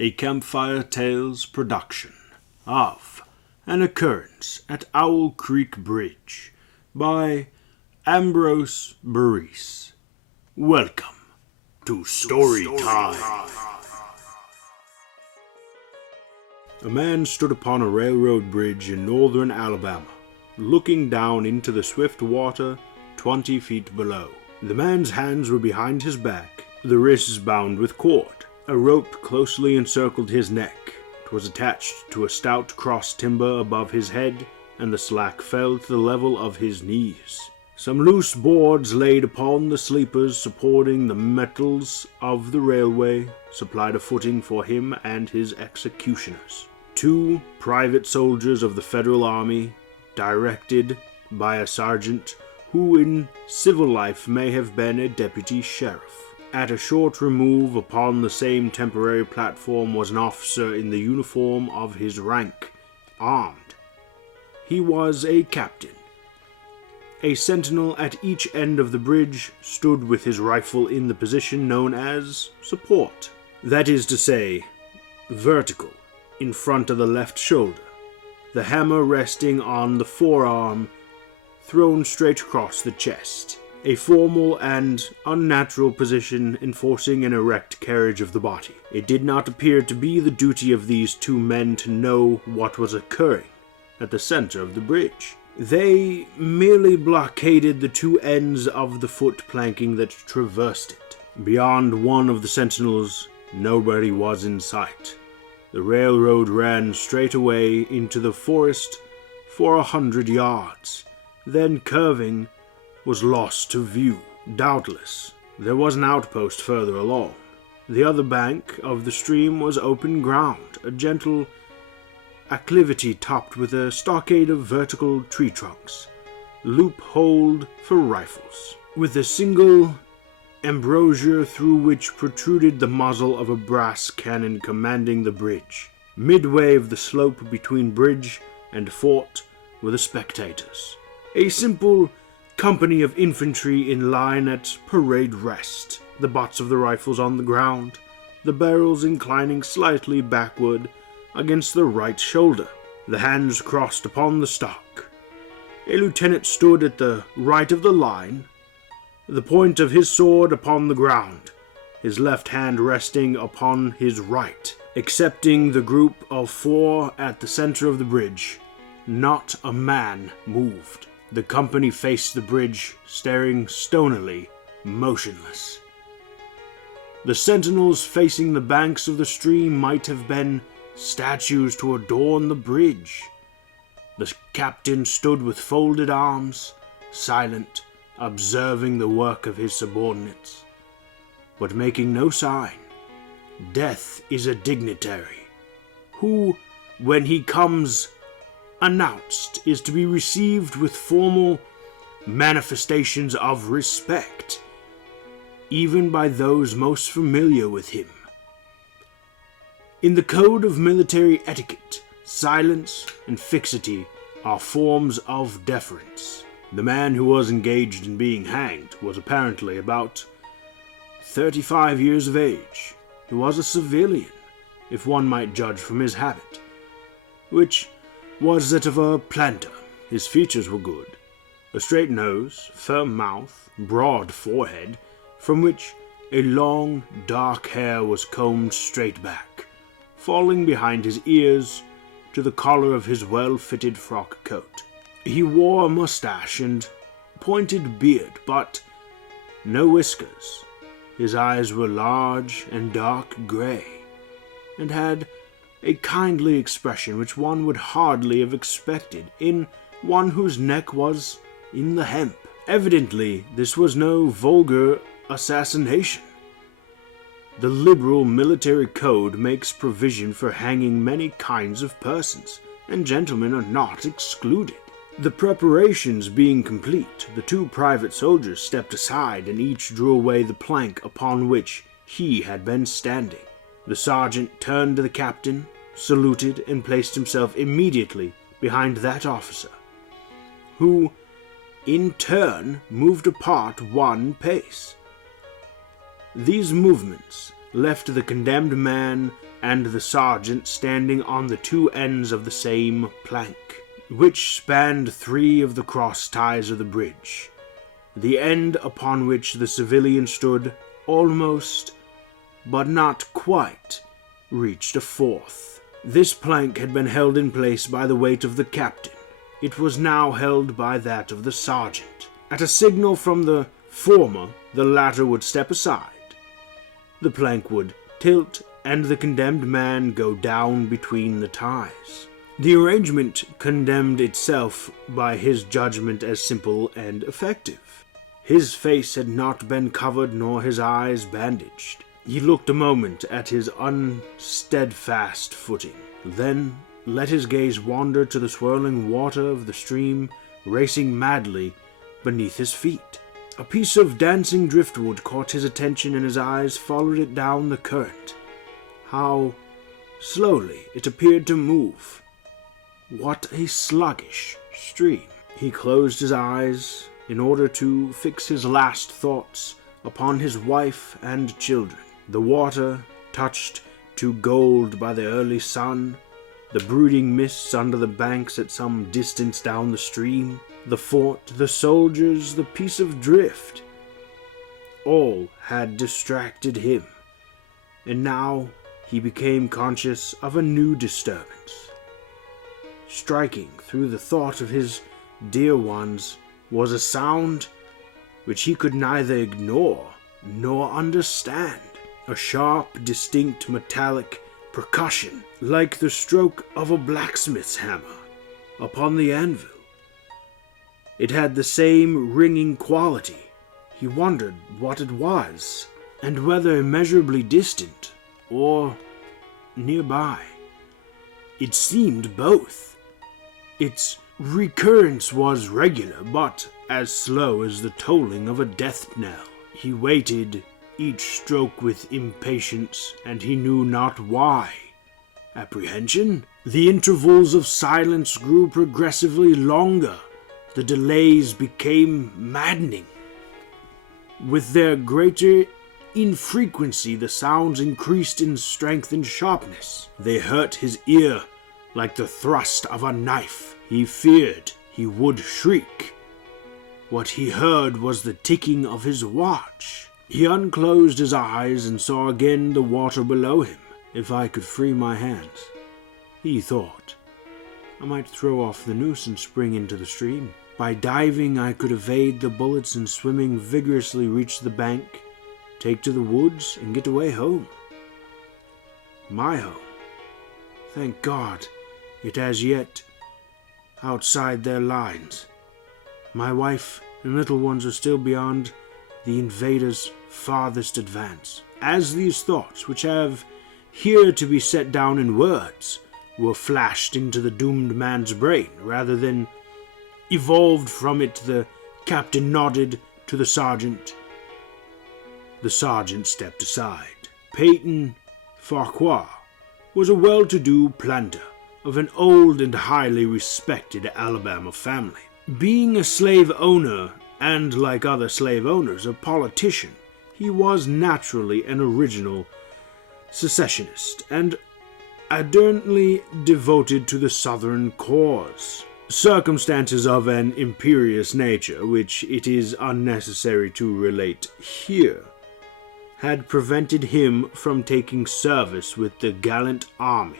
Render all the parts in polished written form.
A Campfire Tales production of An Occurrence at Owl Creek Bridge by Ambrose Burris. Welcome to Story Time. A man stood upon a railroad bridge in northern Alabama, looking down into the swift water 20 feet below. The man's hands were behind his back, the wrists bound with cord. A rope closely encircled his neck. It was attached to a stout cross timber above his head, and the slack fell to the level of his knees. Some loose boards laid upon the sleepers supporting the metals of the railway supplied a footing for him and his executioners. 2 private soldiers of the Federal Army, directed by a sergeant who in civil life may have been a deputy sheriff. At a short remove upon the same temporary platform was an officer in the uniform of his rank, armed. He was a captain. A sentinel at each end of the bridge stood with his rifle in the position known as support. That is to say, vertical, in front of the left shoulder, the hammer resting on the forearm, thrown straight across the chest. A formal and unnatural position enforcing an erect carriage of the body. It did not appear to be the duty of these 2 men to know what was occurring at the center of the bridge. They merely blockaded the 2 ends of the foot planking that traversed it. Beyond one of the sentinels, nobody was in sight. The railroad ran straight away into the forest for 100 yards, then curving was lost to view. Doubtless, there was an outpost further along. The other bank of the stream was open ground, a gentle acclivity topped with a stockade of vertical tree trunks, loopholed for rifles, with a single embrasure through which protruded the muzzle of a brass cannon commanding the bridge. Midway of the slope between bridge and fort were the spectators. A simple company of infantry in line at parade rest, the butts of the rifles on the ground, the barrels inclining slightly backward against the right shoulder, the hands crossed upon the stock. A lieutenant stood at the right of the line, the point of his sword upon the ground, his left hand resting upon his right. Excepting the group of 4 at the center of the bridge, not a man moved. The company faced the bridge, staring stonily, motionless. The sentinels facing the banks of the stream might have been statues to adorn the bridge. The captain stood with folded arms, silent, observing the work of his subordinates, but making no sign. Death is a dignitary, who, when he comes announced, is to be received with formal manifestations of respect, even by those most familiar with him. In the code of military etiquette, silence and fixity are forms of deference. The man who was engaged in being hanged was apparently about 35 years of age. He was a civilian, if one might judge from his habit, which was that of a planter. His features were good. A straight nose, firm mouth, broad forehead, from which a long, dark hair was combed straight back, falling behind his ears to the collar of his well-fitted frock coat. He wore a mustache and pointed beard, but no whiskers. His eyes were large and dark gray, and had a kindly expression which one would hardly have expected in one whose neck was in the hemp. Evidently, this was no vulgar assassination. The liberal military code makes provision for hanging many kinds of persons, and gentlemen are not excluded. The preparations being complete, the 2 private soldiers stepped aside and each drew away the plank upon which he had been standing. The sergeant turned to the captain, saluted, and placed himself immediately behind that officer, who, in turn, moved apart 1 pace. These movements, left the condemned man and the sergeant standing on the two ends of the same plank, which spanned 3 of the cross ties of the bridge. The end upon which the civilian stood almost, but not quite, reached a 4th. This plank had been held in place by the weight of the captain. It was now held by that of the sergeant. At a signal from the former, the latter would step aside. The plank would tilt, and the condemned man go down between the ties. The arrangement condemned itself by his judgment as simple and effective. His face had not been covered nor his eyes bandaged. He looked a moment at his unsteadfast footing, then let his gaze wander to the swirling water of the stream racing madly beneath his feet. A piece of dancing driftwood caught his attention, and his eyes followed it down the current. How slowly it appeared to move. What a sluggish stream. He closed his eyes in order to fix his last thoughts upon his wife and children. The water, touched to gold by the early sun, the brooding mists under the banks at some distance down the stream, the fort, the soldiers, the piece of drift, all had distracted him, and now he became conscious of a new disturbance. Striking through the thought of his dear ones was a sound which he could neither ignore nor understand. A sharp, distinct metallic percussion, like the stroke of a blacksmith's hammer upon the anvil. It had the same ringing quality. He wondered what it was, and whether immeasurably distant or nearby. It seemed both. Its recurrence was regular, but as slow as the tolling of a death knell. He waited each stroke with impatience, and he knew not why. Apprehension? The intervals of silence grew progressively longer. The delays became maddening. With their greater infrequency, the sounds increased in strength and sharpness. They hurt his ear like the thrust of a knife. He feared he would shriek. What he heard was the ticking of his watch. He unclosed his eyes and saw again the water below him. If I could free my hands, he thought, I might throw off the noose and spring into the stream. By diving, I could evade the bullets, and swimming vigorously reach the bank, take to the woods, and get away home. My home. Thank God, it as yet outside their lines. My wife and little ones are still beyond the invaders' farthest advance. As these thoughts, which have here to be set down in words, were flashed into the doomed man's brain, rather than evolved from it, the captain nodded to the sergeant. The sergeant stepped aside. Peyton Farquhar was a well-to-do planter of an old and highly respected Alabama family. Being a slave owner, and like other slave owners, a politician, he was naturally an original secessionist and ardently devoted to the Southern cause. Circumstances of an imperious nature, which it is unnecessary to relate here, had prevented him from taking service with the gallant army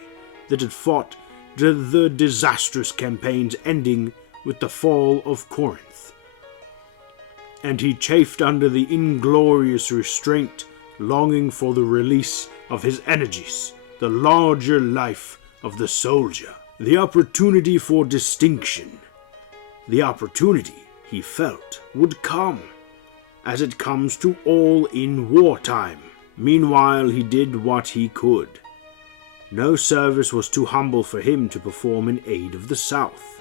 that had fought the disastrous campaigns ending with the fall of Corinth, and he chafed under the inglorious restraint, longing for the release of his energies, the larger life of the soldier, the opportunity for distinction. The opportunity, he felt, would come, as it comes to all in wartime. Meanwhile, he did what he could. No service was too humble for him to perform in aid of the South.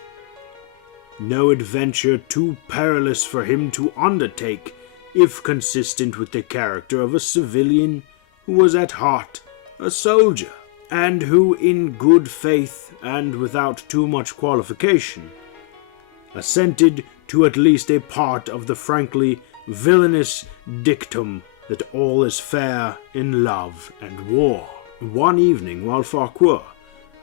No adventure too perilous for him to undertake, if consistent with the character of a civilian who was at heart a soldier, and who in good faith and without too much qualification assented to at least a part of the frankly villainous dictum that all is fair in love and war. One evening, while Farquhar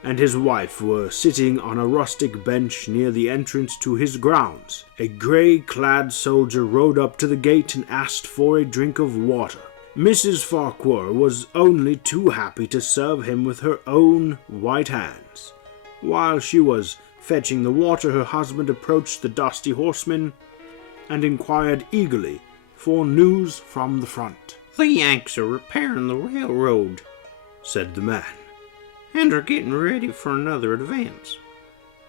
and his wife were sitting on a rustic bench near the entrance to his grounds, a grey-clad soldier rode up to the gate and asked for a drink of water. Mrs. Farquhar was only too happy to serve him with her own white hands. While she was fetching the water, her husband approached the dusty horseman and inquired eagerly for news from the front. "The Yanks are repairing the railroad," said the man, "and are getting ready for another advance.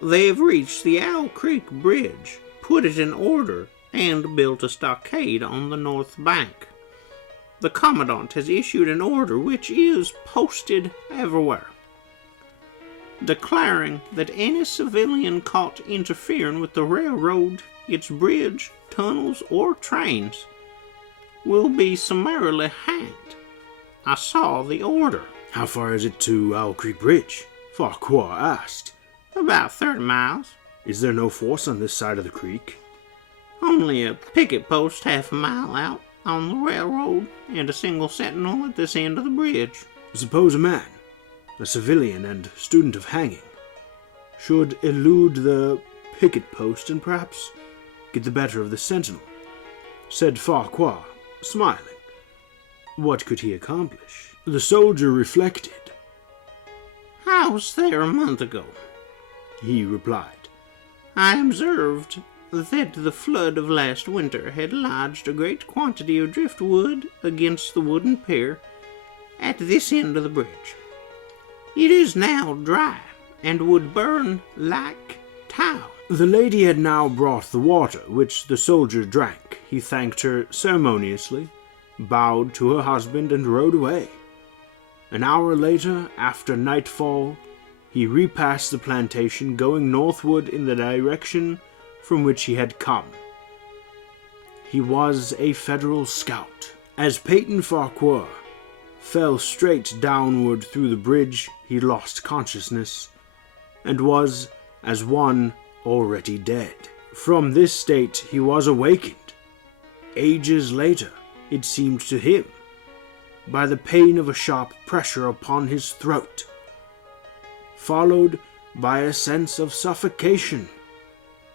They have reached the Owl Creek Bridge, put it in order, and built a stockade on the north bank. The commandant has issued an order which is posted everywhere, declaring that any civilian caught interfering with the railroad, its bridge, tunnels, or trains will be summarily hanged. I saw the order." "How far is it to Owl Creek Bridge?" Farquhar asked. "About 30 miles. "Is there no force on this side of the creek?" Only a picket post half a mile out on the railroad, and a single sentinel at this end of the bridge." "Suppose a man, a civilian and student of hanging, should elude the picket post and perhaps get the better of the sentinel," said Farquhar, smiling. What could he accomplish? The soldier reflected. "I was there a month ago," he replied. "I observed that the flood of last winter had lodged a great quantity of driftwood against the wooden pier at this end of the bridge. It is now dry and would burn like tow." The lady had now brought the water, which the soldier drank. He thanked her ceremoniously, bowed to her husband, and rode away. An hour later, after nightfall, he repassed the plantation, going northward in the direction from which he had come. He was a Federal scout. As Peyton Farquhar fell straight downward through the bridge, he lost consciousness, and was as one already dead. From this state he was awakened, ages later, it seemed to him, by the pain of a sharp pressure upon his throat, followed by a sense of suffocation.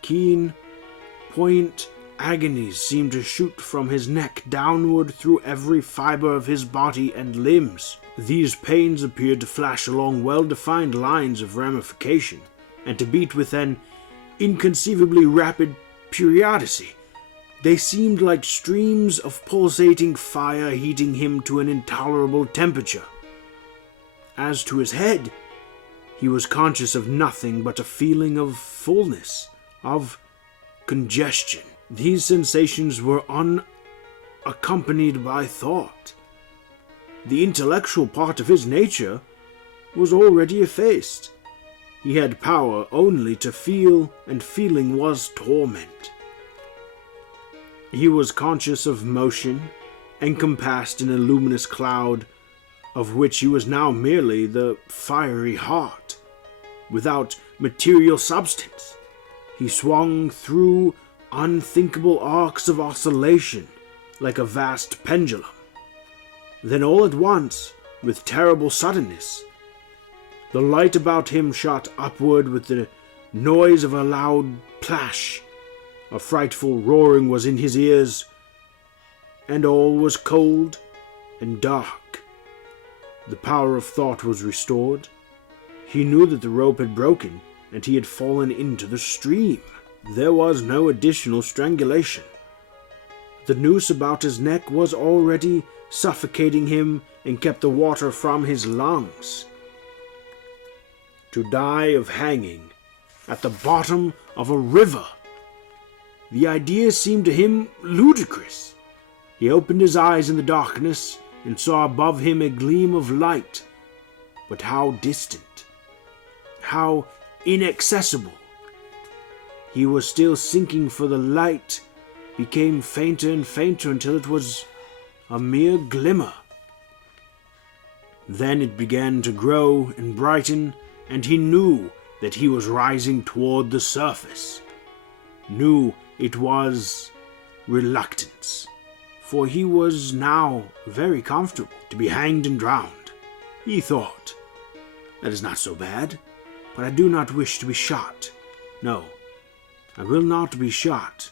Keen, poignant agonies seemed to shoot from his neck downward through every fiber of his body and limbs. These pains appeared to flash along well-defined lines of ramification, and to beat with an inconceivably rapid periodicity. They seemed like streams of pulsating fire heating him to an intolerable temperature. As to his head, he was conscious of nothing but a feeling of fullness, of congestion. These sensations were unaccompanied by thought. The intellectual part of his nature was already effaced. He had power only to feel, and feeling was torment. He was conscious of motion, encompassed in a luminous cloud, of which he was now merely the fiery heart, without material substance. He swung through unthinkable arcs of oscillation, like a vast pendulum. Then all at once, with terrible suddenness, the light about him shot upward with the noise of a loud plash. A frightful roaring was in his ears, and all was cold and dark. The power of thought was restored. He knew that the rope had broken, and he had fallen into the stream. There was no additional strangulation. The noose about his neck was already suffocating him and kept the water from his lungs. To die of hanging at the bottom of a river! The idea seemed to him ludicrous. He opened his eyes in the darkness and saw above him a gleam of light, but how distant, how inaccessible. He was still sinking, for the light became fainter and fainter until it was a mere glimmer. Then it began to grow and brighten, and he knew that he was rising toward the surface. Knew it was reluctance, for he was now very comfortable to be hanged and drowned. He thought, "That is not so bad, but I do not wish to be shot. No, I will not be shot.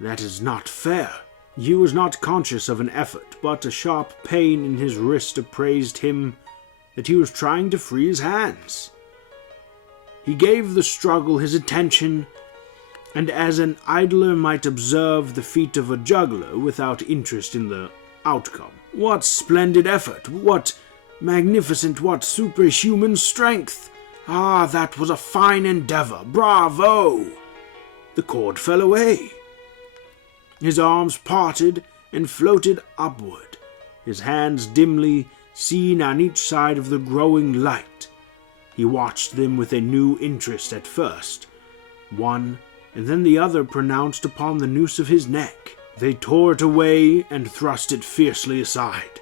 That is not fair." He was not conscious of an effort, but a sharp pain in his wrist apprised him that he was trying to free his hands. He gave the struggle his attention, and as an idler might observe the feat of a juggler without interest in the outcome. What splendid effort! What magnificent, what superhuman strength! Ah, that was a fine endeavor! Bravo! The cord fell away. His arms parted and floated upward, his hands dimly seen on each side of the growing light. He watched them with a new interest at first. One and then the other pronounced upon the noose of his neck. They tore it away and thrust it fiercely aside,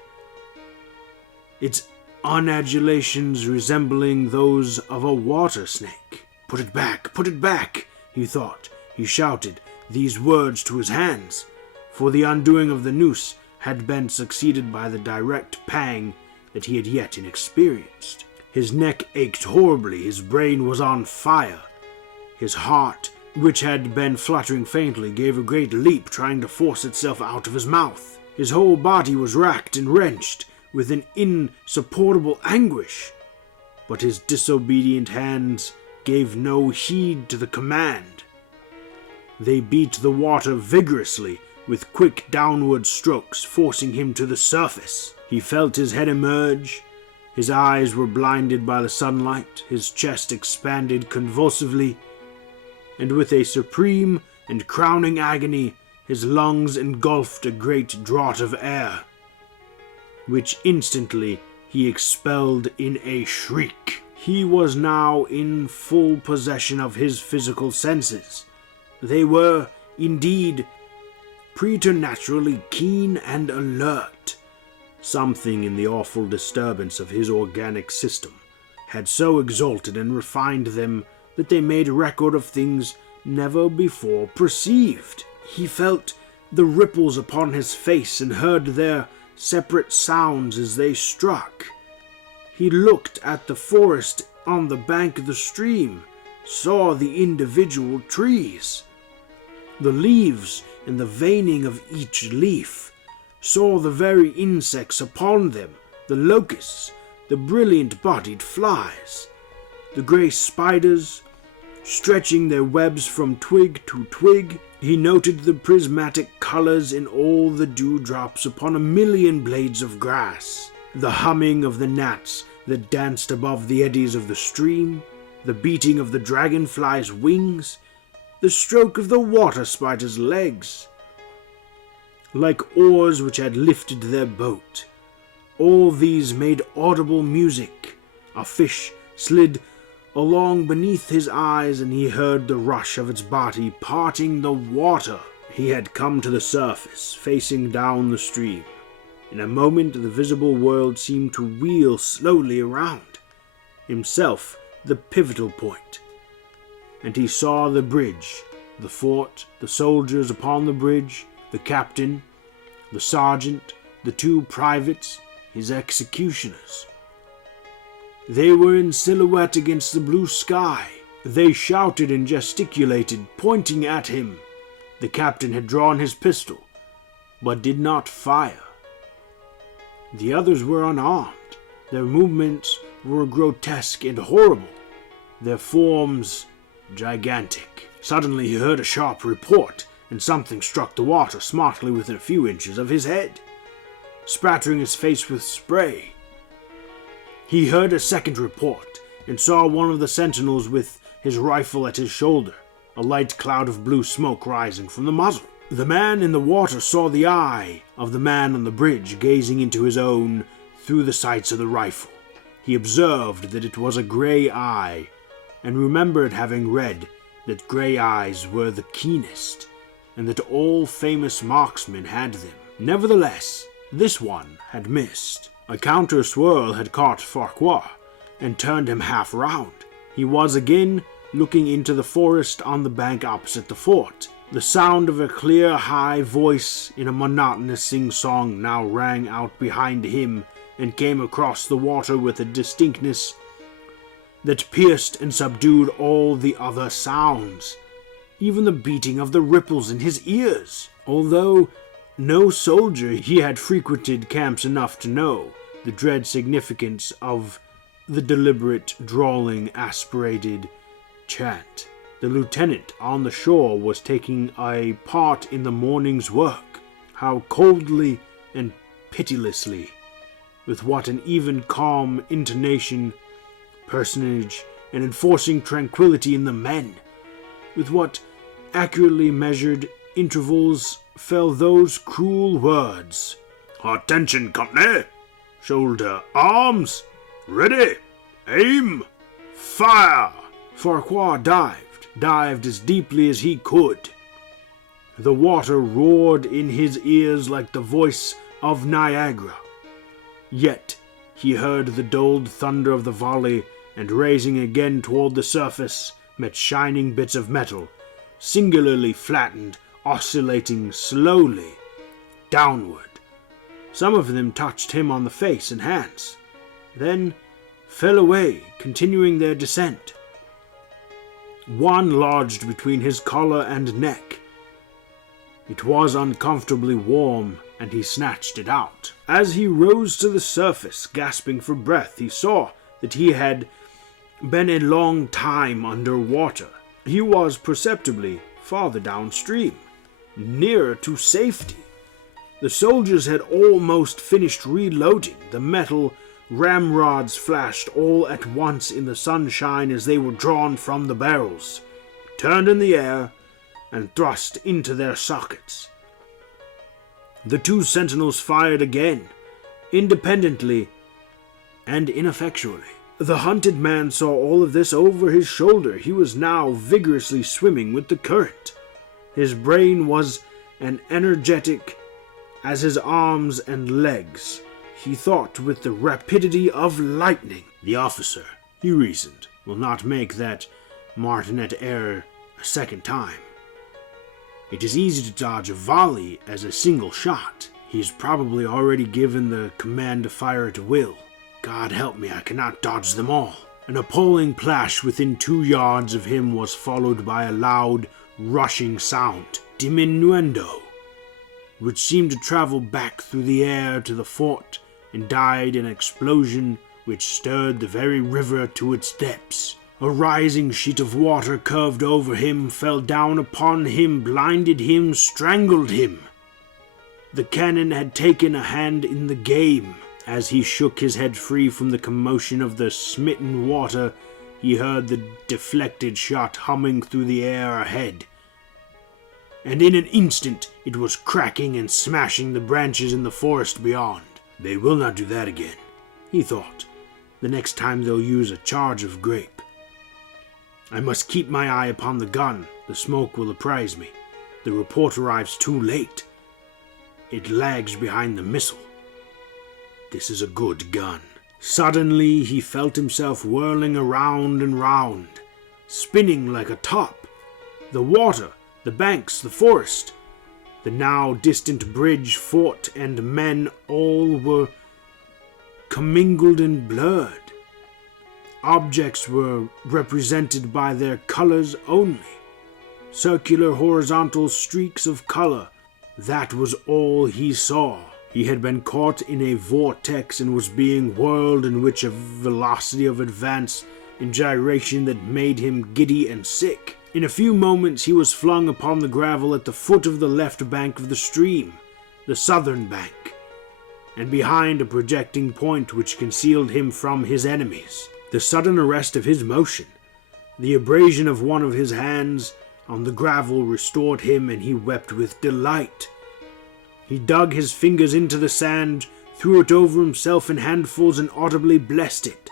its unadulations resembling those of a water snake. Put it back, he thought. He shouted these words to his hands, for the undoing of the noose had been succeeded by the direct pang that he had yet inexperienced. His neck ached horribly, his brain was on fire. His heart, which had been fluttering faintly, gave a great leap, trying to force itself out of his mouth. His whole body was racked and wrenched with an insupportable anguish, but his disobedient hands gave no heed to the command. They beat the water vigorously with quick downward strokes, forcing him to the surface. He felt his head emerge. His eyes were blinded by the sunlight. His chest expanded convulsively, and with a supreme and crowning agony, his lungs engulfed a great draught of air, which instantly he expelled in a shriek. He was now in full possession of his physical senses. They were, indeed, preternaturally keen and alert. Something in the awful disturbance of his organic system had so exalted and refined them that they made record of things never before perceived. He felt the ripples upon his face and heard their separate sounds as they struck. He looked at the forest on the bank of the stream, saw the individual trees, the leaves and the veining of each leaf, saw the very insects upon them, the locusts, the brilliant-bodied flies, the grey spiders, stretching their webs from twig to twig. He noted the prismatic colors in all the dewdrops upon a million blades of grass, the humming of the gnats that danced above the eddies of the stream, the beating of the dragonfly's wings, the stroke of the water spider's legs, like oars which had lifted their boat. All these made audible music. A fish slid along beneath his eyes, and he heard the rush of its body parting the water. He had come to the surface, facing down the stream. In a moment the visible world seemed to wheel slowly around, himself the pivotal point, and he saw the bridge, the fort, the soldiers upon the bridge, the captain, the sergeant, the two privates, his executioners. They were in silhouette against the blue sky. They shouted and gesticulated, pointing at him. The captain had drawn his pistol, but did not fire. The others were unarmed. Their movements were grotesque and horrible, their forms gigantic. Suddenly he heard a sharp report, and something struck the water smartly within a few inches of his head, spattering his face with spray. He heard a second report, and saw one of the sentinels with his rifle at his shoulder, a light cloud of blue smoke rising from the muzzle. The man in the water saw the eye of the man on the bridge gazing into his own through the sights of the rifle. He observed that it was a grey eye, and remembered having read that grey eyes were the keenest, and that all famous marksmen had them. Nevertheless, this one had missed. A counter-swirl had caught Farquhar, and turned him half round. He was again looking into the forest on the bank opposite the fort. The sound of a clear, high voice in a monotonous sing-song now rang out behind him and came across the water with a distinctness that pierced and subdued all the other sounds, even the beating of the ripples in his ears. Although no soldier, he had frequented camps enough to know the dread significance of the deliberate, drawling, aspirated chant. The lieutenant on the shore was taking a part in the morning's work. How coldly and pitilessly, with what an even calm intonation, personage, and enforcing tranquility in the men, with what accurately measured intervals fell those cruel words. "Attention, company! Shoulder arms! Ready! Aim! Fire!" Farquhar dived as deeply as he could. The water roared in his ears like the voice of Niagara. Yet he heard the dulled thunder of the volley, and raising again toward the surface, met shining bits of metal, singularly flattened, oscillating slowly downward. Some of them touched him on the face and hands, then fell away, continuing their descent. One lodged between his collar and neck. It was uncomfortably warm, and he snatched it out. As he rose to the surface, gasping for breath, he saw that he had been a long time under water. He was perceptibly farther downstream, nearer to safety. The soldiers had almost finished reloading. The metal ramrods flashed all at once in the sunshine as they were drawn from the barrels, turned in the air, and thrust into their sockets. The two sentinels fired again, independently and ineffectually. The hunted man saw all of this over his shoulder. He was now vigorously swimming with the current. His brain was as energetic as his arms and legs. He thought with the rapidity of lightning. The officer, he reasoned, will not make that martinet error a second time. It is easy to dodge a volley as a single shot. He has probably already given the command to fire at will. God help me, I cannot dodge them all. An appalling plash within 2 yards of him was followed by a loud, rushing sound, diminuendo, which seemed to travel back through the air to the fort and died in an explosion which stirred the very river to its depths. A rising sheet of water curved over him, fell down upon him, blinded him, strangled him. The cannon had taken a hand in the game. As he shook his head free from the commotion of the smitten water, he heard the deflected shot humming through the air ahead. And in an instant it was cracking and smashing the branches in the forest beyond. They will not do that again, he thought. The next time they'll use a charge of grape. I must keep my eye upon the gun. The smoke will apprise me. The report arrives too late. It lags behind the missile. This is a good gun. Suddenly he felt himself whirling around and round, spinning like a top. The water, the banks, the forest, the now distant bridge, fort, and men, all were commingled and blurred. Objects were represented by their colors only. Circular horizontal streaks of color. That was all he saw. He had been caught in a vortex and was being whirled in which a velocity of advance and gyration that made him giddy and sick. In a few moments he was flung upon the gravel at the foot of the left bank of the stream, the southern bank, and behind a projecting point which concealed him from his enemies. The sudden arrest of his motion, the abrasion of one of his hands on the gravel restored him, and he wept with delight. He dug his fingers into the sand, threw it over himself in handfuls, and audibly blessed it.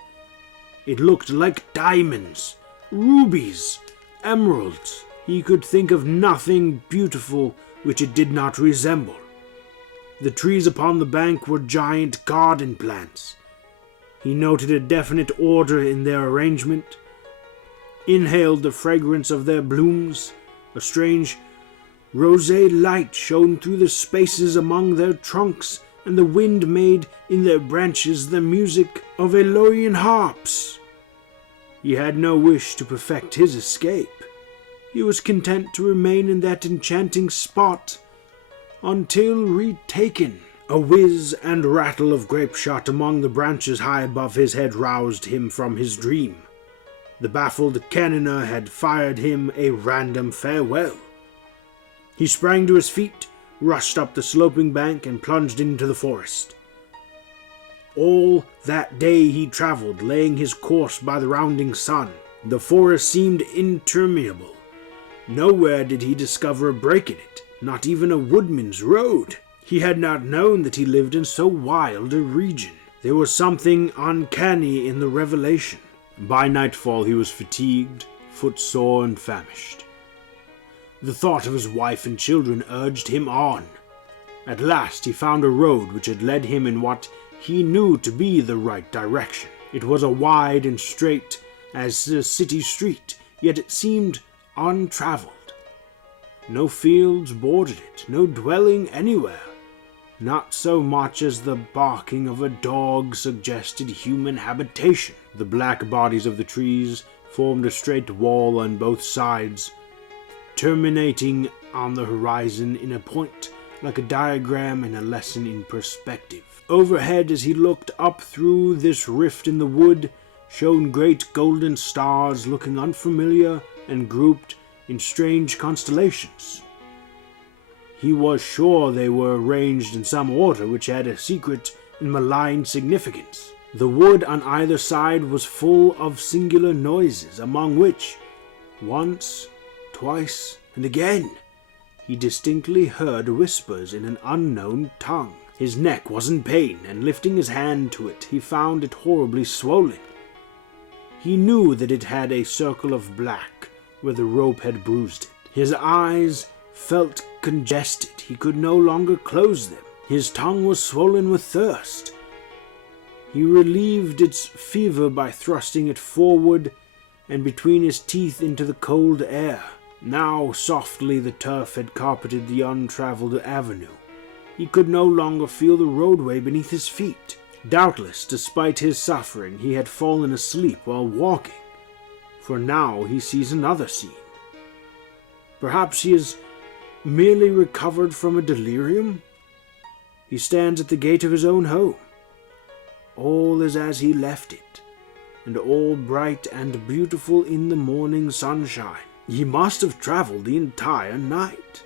It looked like diamonds, rubies, emeralds. He could think of nothing beautiful which it did not resemble. The trees upon the bank were giant garden plants. He noted a definite order in their arrangement, inhaled the fragrance of their blooms, a strange Rosé light shone through the spaces among their trunks, and the wind made in their branches the music of Eloian harps. He had no wish to perfect his escape. He was content to remain in that enchanting spot until retaken. A whiz and rattle of grape shot among the branches high above his head roused him from his dream. The baffled cannoner had fired him a random farewell. He sprang to his feet, rushed up the sloping bank, and plunged into the forest. All that day he traveled, laying his course by the rounding sun. The forest seemed interminable. Nowhere did he discover a break in it, not even a woodman's road. He had not known that he lived in so wild a region. There was something uncanny in the revelation. By nightfall he was fatigued, footsore, and famished. The thought of his wife and children urged him on. At last he found a road which had led him in what he knew to be the right direction. It was as wide and straight as a city street, yet it seemed untraveled. No fields bordered it, no dwelling anywhere. Not so much as the barking of a dog suggested human habitation. The black bodies of the trees formed a straight wall on both sides, terminating on the horizon in a point like a diagram in a lesson in perspective. Overhead, as he looked up through this rift in the wood, shone great golden stars looking unfamiliar and grouped in strange constellations. He was sure they were arranged in some order which had a secret and malign significance. The wood on either side was full of singular noises, among which, once, twice, and again, he distinctly heard whispers in an unknown tongue. His neck was in pain, and lifting his hand to it, he found it horribly swollen. He knew that it had a circle of black where the rope had bruised it. His eyes felt congested. He could no longer close them. His tongue was swollen with thirst. He relieved its fever by thrusting it forward and between his teeth into the cold air. Now softly the turf had carpeted the untraveled avenue. He could no longer feel the roadway beneath his feet. Doubtless, despite his suffering, he had fallen asleep while walking, for now he sees another scene. Perhaps he has merely recovered from a delirium? He stands at the gate of his own home. All is as he left it, and all bright and beautiful in the morning sunshine. He must have traveled the entire night.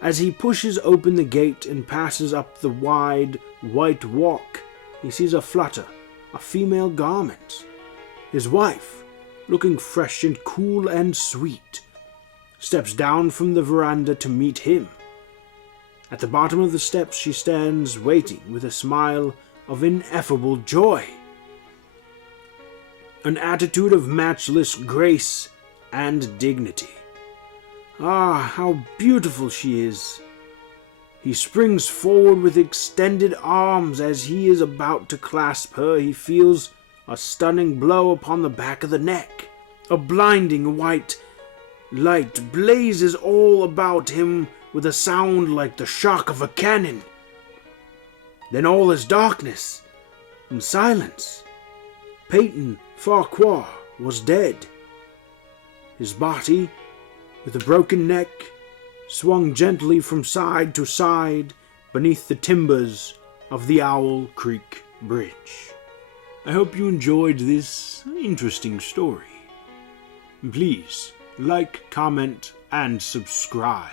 As he pushes open the gate and passes up the wide, white walk, he sees a flutter of female garments. His wife, looking fresh and cool and sweet, steps down from the veranda to meet him. At the bottom of the steps she stands waiting with a smile of ineffable joy, an attitude of matchless grace and dignity. Ah, how beautiful she is! He springs forward with extended arms. As he is about to clasp her, he feels a stunning blow upon the back of the neck. A blinding white light blazes all about him with a sound like the shock of a cannon. Then all is darkness and silence. Peyton Farquhar was dead. His body, with a broken neck, swung gently from side to side beneath the timbers of the Owl Creek Bridge. I hope you enjoyed this interesting story. Please like, comment, and subscribe.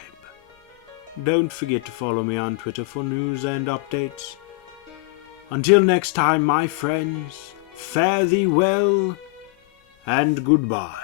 Don't forget to follow me on Twitter for news and updates. Until next time, my friends, fare thee well and goodbye.